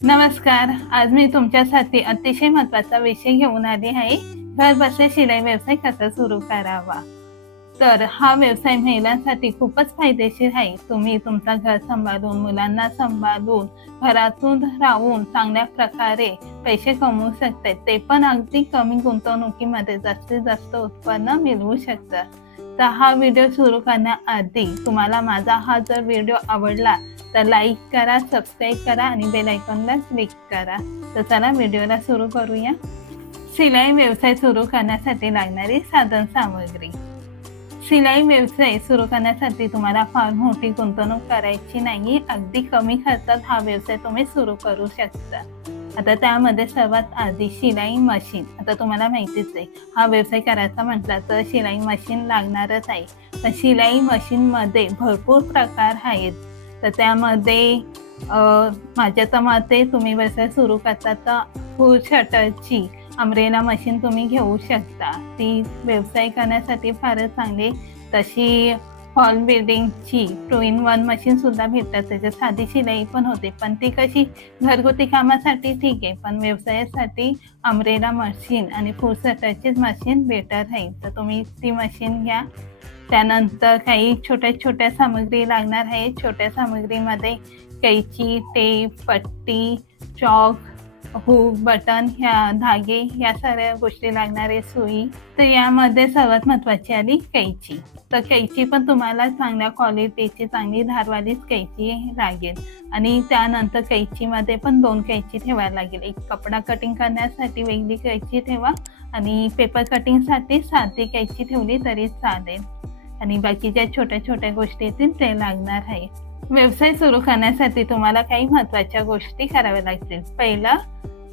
नमस्कार आज मी तुमच्यासाठी अतिशय महत्त्वाचा विषय घेऊन आली आहे. घर बसल्या शिलाई व्यवसाय कसा सुरू करावा? तर हा व्यवसाय महिलांसाठी खूपच फायदेशीर आहे. तुम्ही तुमचा घर सांभाळून मुलांना सांभाळून घरातून राहून चांगल्या प्रकारे पैसे कमवू शकते ते पण अगदी कमी गुंतवणुकीमध्ये जास्तीत जास्त उत्पन्न मिळवू शकतात तर हा व्हिडिओ सुरू करण्याआधी तुम्हाला माझा हा जर व्हिडिओ आवडला तर लाईक करा सबस्क्राईब करा आणि बेल आयकॉनला क्लिक करा. तर चला व्हिडिओला सुरू करूया. शिलाई व्यवसाय सुरू करण्यासाठी लागणारी साधन सामग्री. शिलाई व्यवसाय सुरू करण्यासाठी तुम्हाला फार मोठी गुंतवणूक करायची नाही अगदी कमी खर्चात हा व्यवसाय तुम्ही सुरू करू शकता. आता त्यामध्ये सर्वात आधी शिलाई मशीन. आता तुम्हाला माहितीच आहे हा व्यवसाय करायचा म्हटला तर शिलाई मशीन लागणारच आहे. तर शिलाई मशीनमध्ये भरपूर प्रकार आहेत. तर त्यामध्ये माझ्या तर मते तुम्ही व्यवसाय सुरू करता तर फुल शटरची अमरेला मशीन तुम्ही घेऊ शकता. ती व्यवसाय करण्यासाठी फारच चांगली तशी फॉल बिल्डिंगची टू इन वन मशीन सुद्धा भेटतात. त्याच्यात साधी शिलाई पण होते. पण ती कशी घरगुती कामासाठी ठीक आहे. पण व्यवसायासाठी अमरेला मशीन आणि फुरसटाचीच मशीन बेटर आहे. तर तुम्ही ती मशीन घ्या. त्यानंतर काही छोट्या छोट्या सामग्री लागणार आहे छोट्या सामग्रीमध्ये कैची टेप पट्टी चॉक हुक बटन ह्या धागे या साऱ्या गोष्टी लागणारे सुई. तर यामध्ये सर्वात महत्त्वाची आली कैची. तर कैची पण तुम्हाला चांगल्या क्वालिटीची चांगली धारवालीच कैची लागेल. आणि त्यानंतर कैचीमध्ये पण दोन कैची ठेवायला लागेल. एक कपडा कटिंग करण्यासाठी वेगळी कैची ठेवा आणि पेपर कटिंगसाठी साधी कैची ठेवली तरी चालेल. आणि बाकीच्या छोट्या छोट्या गोष्टी येतील ते लागणार आहे व्यवसाय सुरू करण्यासाठी तुम्हाला काही महत्त्वाच्या गोष्टी कराव्या लागतील. पहिलं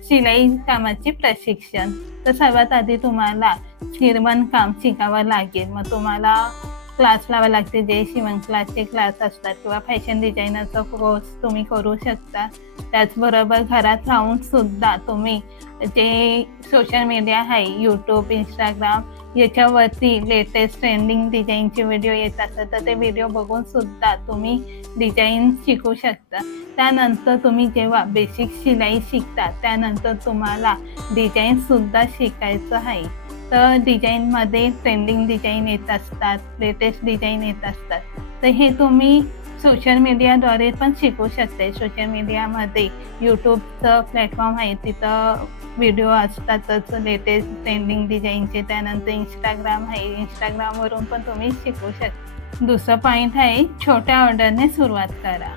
शिलाई कामाचे प्रशिक्षण. तर सर्वात आधी तुम्हाला शिरवण काम शिकावं लागेल. मग तुम्हाला क्लास लावा लागते जे शिवण क्लासचे क्लास असतात किंवा फॅशन डिझायनरचा कोर्स तुम्ही करू शकता. त्याचबरोबर घरात राहून सुद्धा तुम्ही जे सोशल मीडिया आहे यूट्यूब इंस्टाग्राम याच्यावरती लेटेस्ट ट्रेंडिंग डिझाईनचे व्हिडिओ येत असतात तर ते व्हिडिओ बघून सुद्धा तुम्ही डिझाईन शिकू शकता. त्यानंतर तुम्ही जेव्हा बेसिक शिलाई शिकता त्यानंतर तुम्हाला डिझाईनसुद्धा शिकायचं आहे. तर डिझाईनमध्ये ट्रेंडिंग डिझाईन येत असतात लेटेस्ट डिझाईन येत असतात. तर हे तुम्ही सोशल मीडियाद्वारे पण शिकू शकते. सोशल मीडियामध्ये यूट्यूबचं प्लॅटफॉर्म आहे. तिथं व्हिडिओ असतातच लेटेस्ट ट्रेंडिंग डिझाईनचे त्यानंतर इंस्टाग्राम आहे. इंस्टाग्रामवरून पण तुम्ही शिकू शकता दुसरं पॉईंट आहे छोट्या ऑर्डरने सुरुवात करा.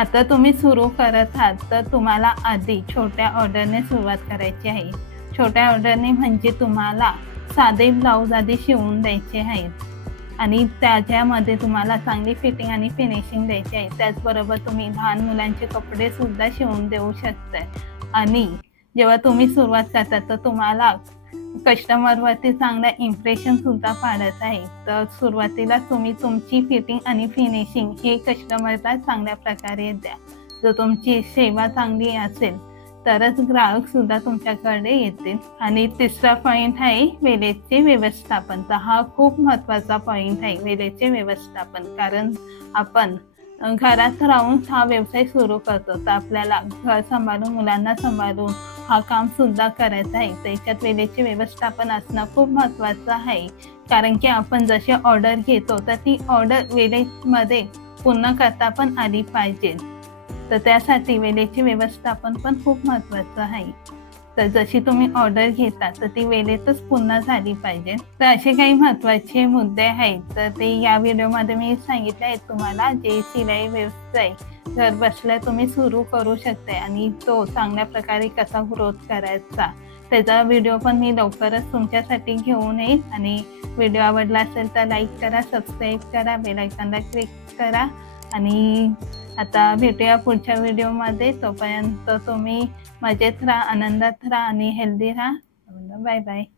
आता तुम्ही सुरू करत आहात तर तुम्हाला आधी छोट्या ऑर्डरने सुरुवात करायची आहे. छोट्या ऑर्डरने म्हणजे तुम्हाला साधे ब्लाऊज आधी शिवून द्यायचे आहेत. आणि त्याच्यामध्ये तुम्हाला चांगली फिटिंग आणि फिनिशिंग द्यायची आहे. त्याचबरोबर तुम्ही लहान मुलांचे कपडे सुद्धा शिवून देऊ शकताय. आणि जेव्हा तुम्ही सुरुवात करता तर तुम्हाला कस्टमरवरती चांगला इम्प्रेशन सुद्धा पाडत आहे. तर सुरुवातीला तुम्ही तुमची फिटिंग आणि फिनिशिंग हे कस्टमरला चांगल्या प्रकारे द्या. जर तुमची सेवा चांगली असेल तरच ग्राहक सुद्धा तुमच्याकडे येतील आणि तिसरा पॉईंट आहे वेळेचे व्यवस्थापन. तर हा खूप महत्त्वाचा पॉईंट आहे वेळेचे व्यवस्थापन. कारण आपण घरात राहून हा व्यवसाय सुरू करतो. तर आपल्याला घर सांभाळून मुलांना सांभाळून हा काम सुद्धा करायचा आहे. त्याच्यात वेळेचे व्यवस्थापन असणं खूप महत्त्वाचं आहे. कारण की आपण जशी ऑर्डर घेतो तर ती ऑर्डर वेळेमध्ये पूर्ण करता पण आली पाहिजे. तर त्यासाठी वेळेचे व्यवस्थापन पण खूप महत्त्वाचं आहे. तर जशी तुम्ही ऑर्डर घेता तर ती वेळेतच पूर्ण झाली पाहिजे. तर असे काही महत्त्वाचे मुद्दे आहेत. तर ते या व्हिडिओमध्ये मी सांगितले आहेत तुम्हाला जे शिलाई व्यवसाय घर बसल्या तुम्ही सुरू करू शकता आणि तो चांगल्या प्रकारे कसा ग्रोथ करायचा त्याचा व्हिडिओ पण मी लवकरच तुमच्यासाठी घेऊन येईल आणि व्हिडिओ आवडला असेल तर लाईक करा सबस्क्राईब करा बेलायकनला क्लिक करा. आणि आता भेटूया पुढच्या व्हिडिओमध्ये. तोपर्यंत तुम्ही मजेत राहा आनंदात राहा आणि हेल्दी राहा. Bye bye.